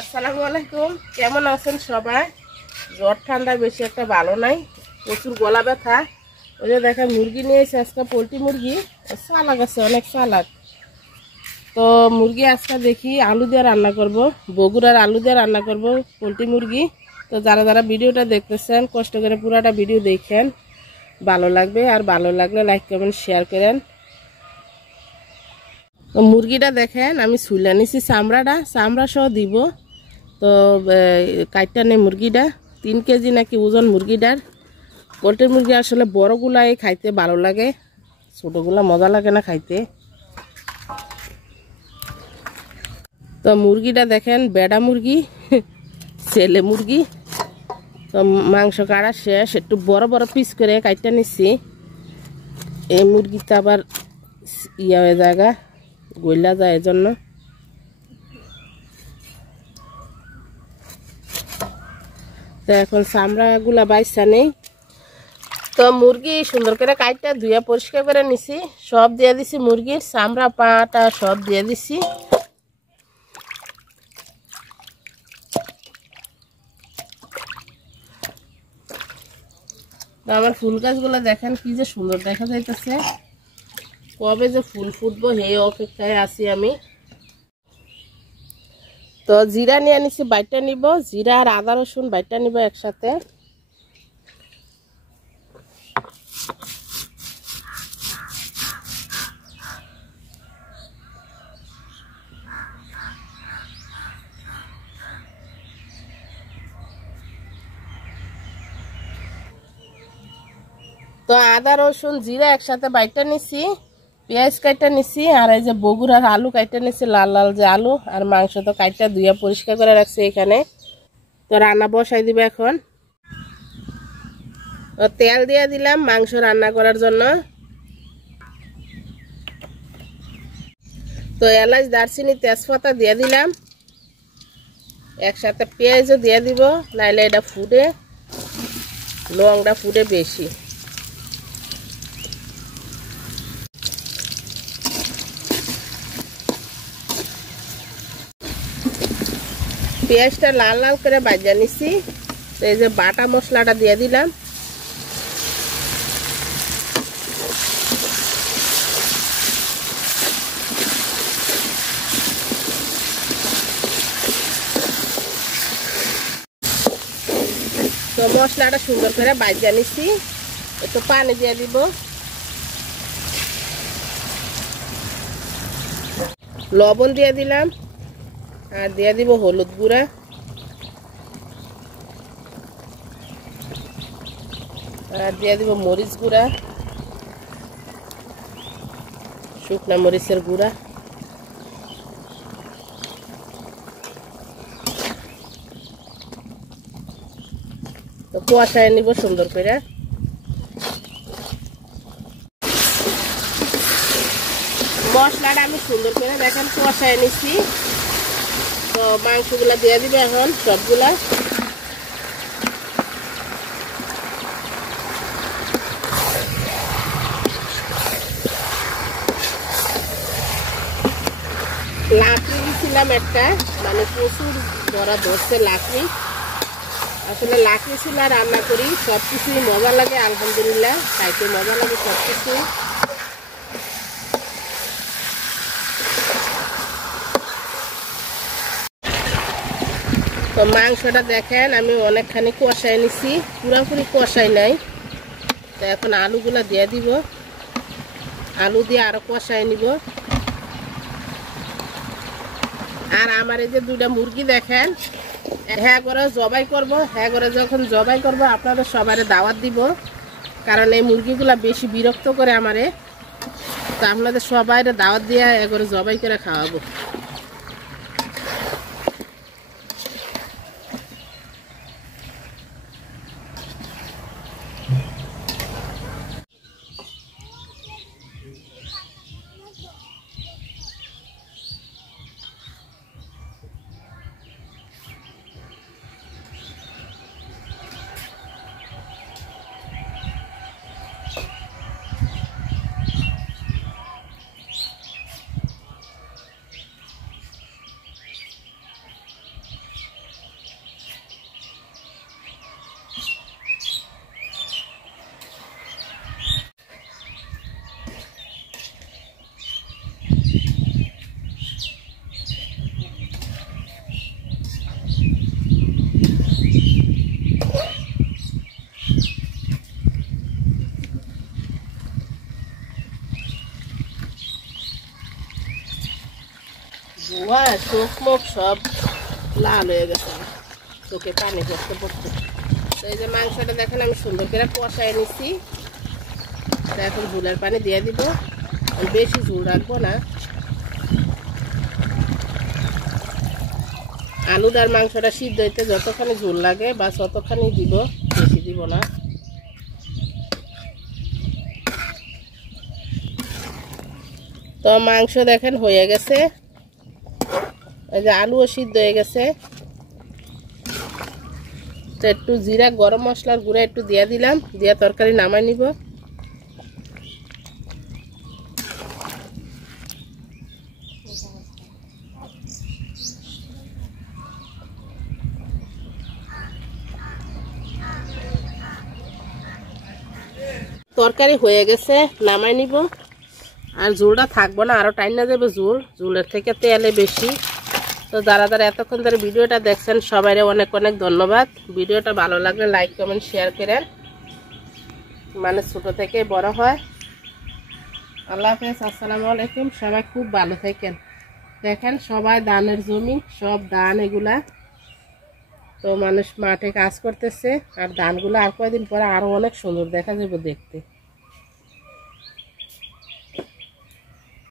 আসসালামু আলাইকুম। কেমন আছেন সবাই? জ্বর ঠান্ডা বেশি একটা ভালো নাই, প্রচুর গলা ব্যথা। ওই যে দেখেন মুরগি নিয়ে এসে আজকে, পোলট্রি মুরগি, চালাক আছে, অনেক চালাক। তো মুরগি আজকে দেখি আলু দিয়ে রান্না করব, বগুড়ার আলু দিয়ে রান্না করব পোলট্রি মুরগি। তো যারা যারা ভিডিওটা দেখতেছেন কষ্ট করে পুরাটা ভিডিও দেখেন, ভালো লাগবে। আর ভালো লাগলে লাইক কমেন্ট শেয়ার করেন। তো মুরগিটা দেখেন আমি ছুলে নিছি, চামড়া সহ দিব। তো কাইটটা নেই মুরগিটা, 3 কেজি নাকি ওজন মুরগিটার। পোলট্রি মুরগি আসলে বড়গুলাই খাইতে ভালো লাগে, ছোটগুলা মজা লাগে না খাইতে। তো মুরগিটা দেখেন বেড়া মুরগি, ছেলে মুরগি। তো মাংস কাটা শেষ, একটু বড় বড় পিস করে কাইটটা নিচ্ছি। এই মুরগিটা আবার হয়ে জায়গা গইলা যায়, এজন্য। তো এখন চামড়াগুলা বাইসা নেই। তো মুরগি সুন্দর করে কাইটটা ধুয়ে পরিষ্কার করে নিছি, সব দিয়ে দিছি। মুরগির চামড়া পাটা সব দিয়ে দিছি। আমার ফুল গাছগুলো দেখেন কি যে সুন্দর দেখা যাইতেছে। কবে যে ফুল ফুটবো সেই অপেক্ষায় আছি আমি। তো জিরা নিয়ে নিছি, বাইটটা নিব। জিরা আর আদা রসুন বাইটটা নিব একসাথে। তো আদা রসুন জিরা একসাথে বাইটটা নিছি, পেঁয়াজ কাইটা নিছি, আর এই যে বগুড়ার আলু কাইটা নিছি, লাল লাল যে আলু। আর মাংস তো কাইটা ধুয়ে পরিষ্কার করে রাখছি এখানে। তো রান্না বসাই দিবে এখন। তো তেল দিয়ে দিলাম মাংস রান্না করার জন্য। তো এলাচ দারচিনি তেজপাতা দিয়ে দিলাম, একসাথে পেঁয়াজও দিয়ে দিব, নাইলে এটা ফুটে, লংটা ফুটে বেশি। পেঁয়াজটা লাল লাল করে ভাজা নিছি। তো এই যে বাটা মশলাটা দিয়ে দিলাম। তো মশলাটা সুন্দর করে ভাজা নিছি। একটু পানি দিয়ে দিব, লবণ দিয়ে দিলাম, আর দিয়ে দিব হলুদ গুঁড়া, আর দিয়ে দিব মরিচ গুঁড়া, শুকনা মরিচের গুঁড়া। তো কষায় নিব সুন্দর করে। মশলাটা আমি সুন্দর করে দেখেন কষায় নিছি। তো মাংসগুলা দিয়ে দিবে এখন সবগুলা। লাকড়ি দিয়েছিলাম একটা, মানে প্রচুর বড় ধরছে লাকড়ি। আসলে লাকড়ি ছিল রান্না করি, সব কিছুই মজা লাগে, আলহামদুলিল্লাহ খাইতে মজা লাগে সব কিছু। তো মাংসটা দেখেন আমি অনেকখানি কষাই নিছি, পুরোপুরি কষাই নাই। তো এখন আলুগুলা দিয়ে দিব, আলু দিয়ে আরো কষাই নিব। আর আমার এই যে 2টা মুরগি দেখেন, হ্যাঁ করে জবাই করব, হ্যাঁ করে যখন জবাই করব আপনাদের সবারে দাওয়াত দিব। কারণ এই মুরগিগুলা বেশি বিরক্ত করে আমারে। তো আপনাদের সবাই দাওয়াত দিয়ে করে জবাই করে খাওয়াবো। ধোয়া চোখ মুখ সব লাল হয়ে গেছে, চোখে পানি পড়তে পড়তে। তো এই যে মাংসটা দেখেন আমি সুন্দর করে কষায় নিচ্ছি। এখন ঝোলের পানি দিয়ে দিব, বেশি ঝোল রাখবো না। আলুটার মাংসটা সিদ্ধ হইতে যতখানি ঝোল লাগে বা ততখানি দিব, বেশি দিব না। তো মাংস দেখেন হয়ে গেছে, এই যে আলুও সিদ্ধ হয়ে গেছে। তো একটু জিরা গরম মশলার গুঁড়া একটু দিয়ে দিলাম, দিয়ে তরকারি নামাই নিব। তরকারি হয়ে গেছে, নামাই নিব। আর ঝোলটা থাকবো না, আরো টাইম না যাবে ঝোল, ঝোলের থেকে তেলে বেশি। তো যারা যারা এতক্ষণ ধরে ভিডিওটা দেখছেন সবাইরে অনেক অনেক ধন্যবাদ। ভিডিওটা ভালো লাগলে লাইক কমেন্ট শেয়ার করেন, মানে ছোট থেকে বড় হয়। আল্লাহ হাফেজ, আসসালামু আলাইকুম। সবাই খুব ভালো থাকেন। দেখেন সবাই ধানের জমি, সব ধান এগুলা। তো মানুষ মাঠে কাজ করতেছে, আর ধানগুলো আর কয়েকদিন পরে আরো অনেক সুন্দর দেখা যাবে দেখতে।